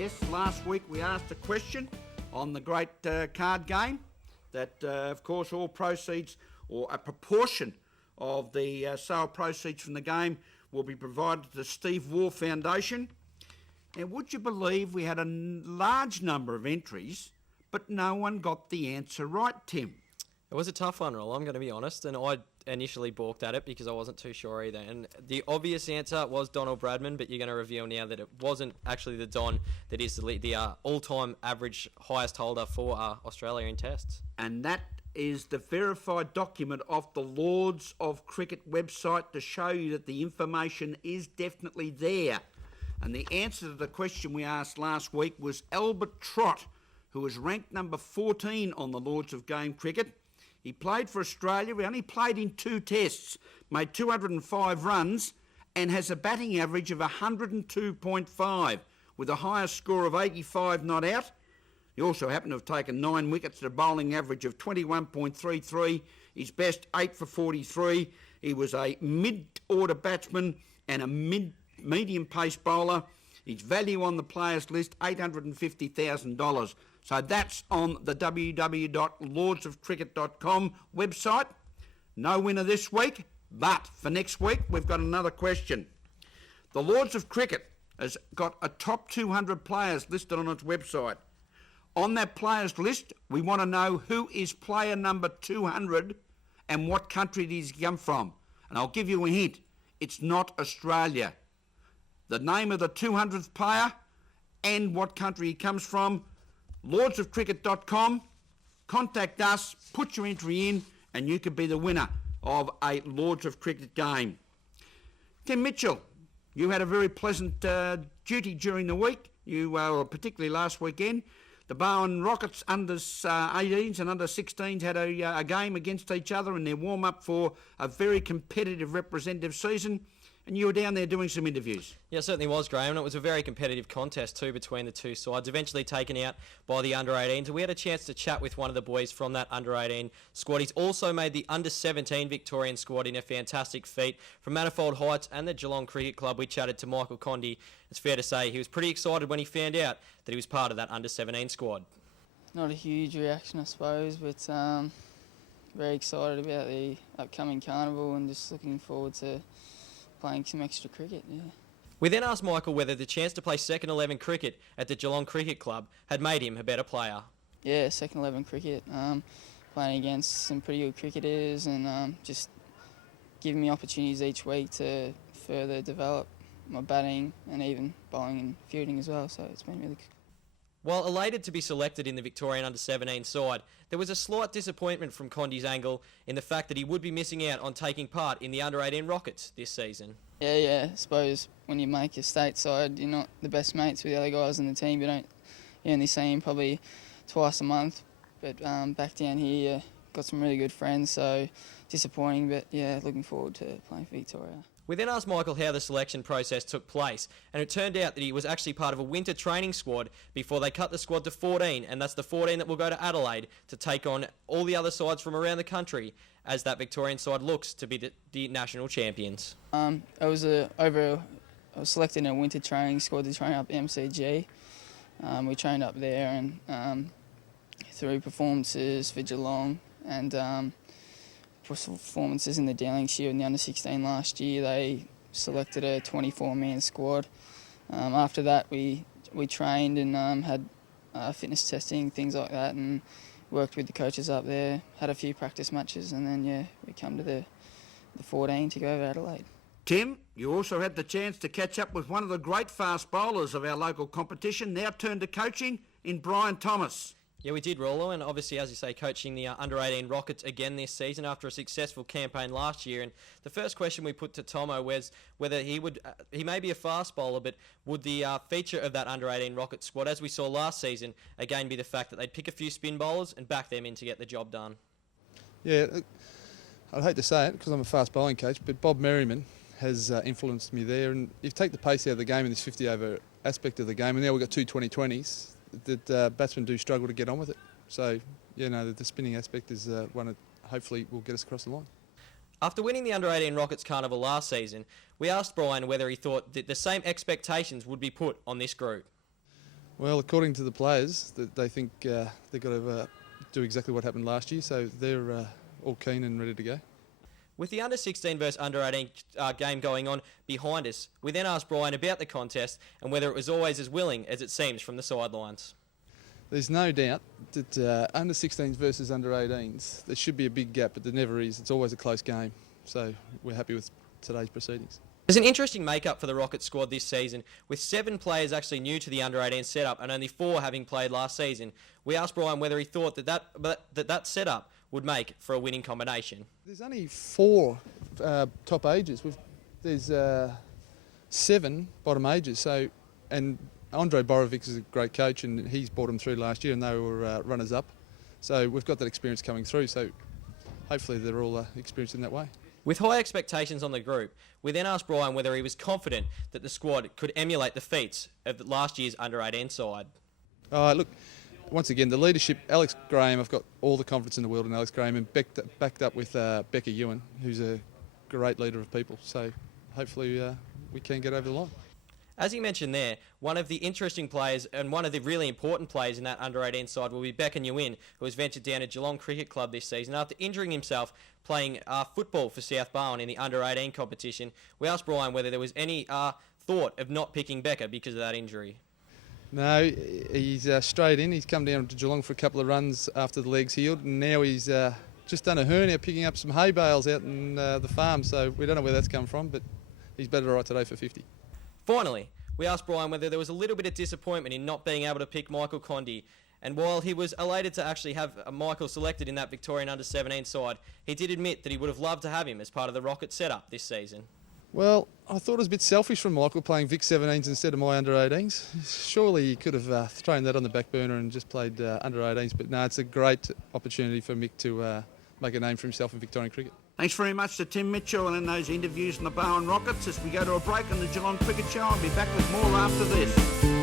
Yes, last week we asked a question on the great card game that, of course, all proceeds or a proportion of the sale proceeds from the game will be provided to the Steve Waugh Foundation. And would you believe we had a large number of entries, but no one got the answer right, Tim? It was a tough one, Roll, I'm going to be honest, and I initially balked at it because I wasn't too sure either. And the obvious answer was Donald Bradman, but you're going to reveal now that it wasn't actually the Don that is the all-time average highest holder for Australia in tests. And that is the verified document of the Lords of Cricket website to show you that the information is definitely there. And the answer to the question we asked last week was Albert Trott, who was ranked number 14 on the Lords of Game Cricket. He played for Australia. He only played in 2 tests, made 205 runs, and has a batting average of 102.5 with a highest score of 85 not out. He also happened to have taken 9 wickets at a bowling average of 21.33. His best 8 for 43. He was a mid-order batsman and a medium pace bowler. His value on the players list, $850,000. So that's on the www.lordsofcricket.com website. No winner this week, but for next week we've got another question. The Lords of Cricket has got a top 200 players listed on its website. On that players list, we want to know who is player number 200 and what country did he come from. And I'll give you a hint. It's not Australia. The name of the 200th player and what country he comes from, lordsofcricket.com. Contact us, put your entry in, and you could be the winner of a Lords of Cricket game. Tim Michell, you had a very pleasant duty during the week, particularly last weekend. The Bowen Rockets under 18s and under 16s had a game against each other in their warm-up for a very competitive representative season. And you were down there doing some interviews. Yeah, it certainly was, Graham, and it was a very competitive contest too between the two sides, eventually taken out by the under-18s. And we had a chance to chat with one of the boys from that under-18 squad. He's also made the under-17 Victorian squad in a fantastic feat. From Manifold Heights and the Geelong Cricket Club, we chatted to Michael Condi. It's fair to say he was pretty excited when he found out that he was part of that under-17 squad. Not a huge reaction, I suppose, but very excited about the upcoming carnival and just looking forward to playing some extra cricket, yeah. We then asked Michael whether the chance to play second 11 cricket at the Geelong Cricket Club had made him a better player. Yeah, second 11 cricket, playing against some pretty good cricketers and just giving me opportunities each week to further develop my batting and even bowling and fielding as well, so it's been really good. While elated to be selected in the Victorian under-17 side, there was a slight disappointment from Condi's angle in the fact that he would be missing out on taking part in the under-18 Rockets this season. Yeah, I suppose when you make your state side, you're not the best mates with the other guys in the team. You only see them probably twice a month, but back down here, got some really good friends, so disappointing, but yeah, looking forward to playing for Victoria. We then asked Michael how the selection process took place, and it turned out that he was actually part of a winter training squad before they cut the squad to 14, and that's the 14 that will go to Adelaide to take on all the other sides from around the country as that Victorian side looks to be the national champions. I was selected in a winter training squad to train up MCG. We trained up there and through performances for Geelong and performances in the Dowling Shield in the under-16 last year, they selected a 24-man squad. After that, we trained and had fitness testing, things like that, and worked with the coaches up there, had a few practice matches, and then, we come to the 14 to go to Adelaide. Tim, you also had the chance to catch up with one of the great fast bowlers of our local competition, now turned to coaching, in Brian Thomas. Yeah, we did, Rollo, and obviously, as you say, coaching the under-18 Rockets again this season after a successful campaign last year. And the first question we put to Tomo was whether he may be a fast bowler, but would the feature of that under-18 Rocket squad, as we saw last season, again be the fact that they'd pick a few spin bowlers and back them in to get the job done? Yeah, I'd hate to say it because I'm a fast bowling coach, but Bob Merriman has influenced me there. And if you take the pace out of the game in this 50-over aspect of the game, and now we've got two 2020s, that batsmen do struggle to get on with it. So, the spinning aspect is one that hopefully will get us across the line. After winning the Under-18 Rockets Carnival last season, we asked Brian whether he thought that the same expectations would be put on this group. Well, according to the players, they think they've got to do exactly what happened last year, so they're all keen and ready to go. With the under-16 versus under-18 game going on behind us, we then asked Brian about the contest and whether it was always as willing as it seems from the sidelines. There's no doubt that under-16s versus under-18s, there should be a big gap, but there never is. It's always a close game, so we're happy with today's proceedings. There's an interesting makeup for the Rocket squad this season, with 7 players actually new to the under-18 setup and only 4 having played last season. We asked Brian whether he thought that setup would make for a winning combination. There's only 4 top ages. There's 7 bottom ages. And Andrei Borovic is a great coach, and he's brought them through last year, and they were runners-up. So we've got that experience coming through. So hopefully they're all experienced in that way. With high expectations on the group, we then asked Brian whether he was confident that the squad could emulate the feats of last year's under-18 side. Look, once again, the leadership, Alex Graham, I've got all the confidence in the world in Alex Graham, and backed up with Becca Ewan, who's a great leader of people. So hopefully we can get over the line. As he mentioned there, one of the interesting players and one of the really important players in that under-18 side will be Becca Nguyen, who has ventured down to Geelong Cricket Club this season after injuring himself playing football for South Barwon in the under-18 competition. We asked Brian whether there was any thought of not picking Becca because of that injury. No, he's straight in. He's come down to Geelong for a couple of runs after the leg's healed, and now he's just done a hernia picking up some hay bales out in the farm, so we don't know where that's come from, but he's better right today for 50. Finally, we asked Brian whether there was a little bit of disappointment in not being able to pick Michael Condi, and while he was elated to actually have Michael selected in that Victorian under-17 side, he did admit that he would have loved to have him as part of the Rocket setup this season. Well, I thought it was a bit selfish from Michael playing Vic 17s instead of my under-18s. Surely he could have thrown that on the back burner and just played under-18s, but no, it's a great opportunity for Mick to make a name for himself in Victorian cricket. Thanks very much to Tim Michell and those interviews in the Barwon Rockets. As we go to a break on the Geelong Cricket Show, I'll be back with more after this.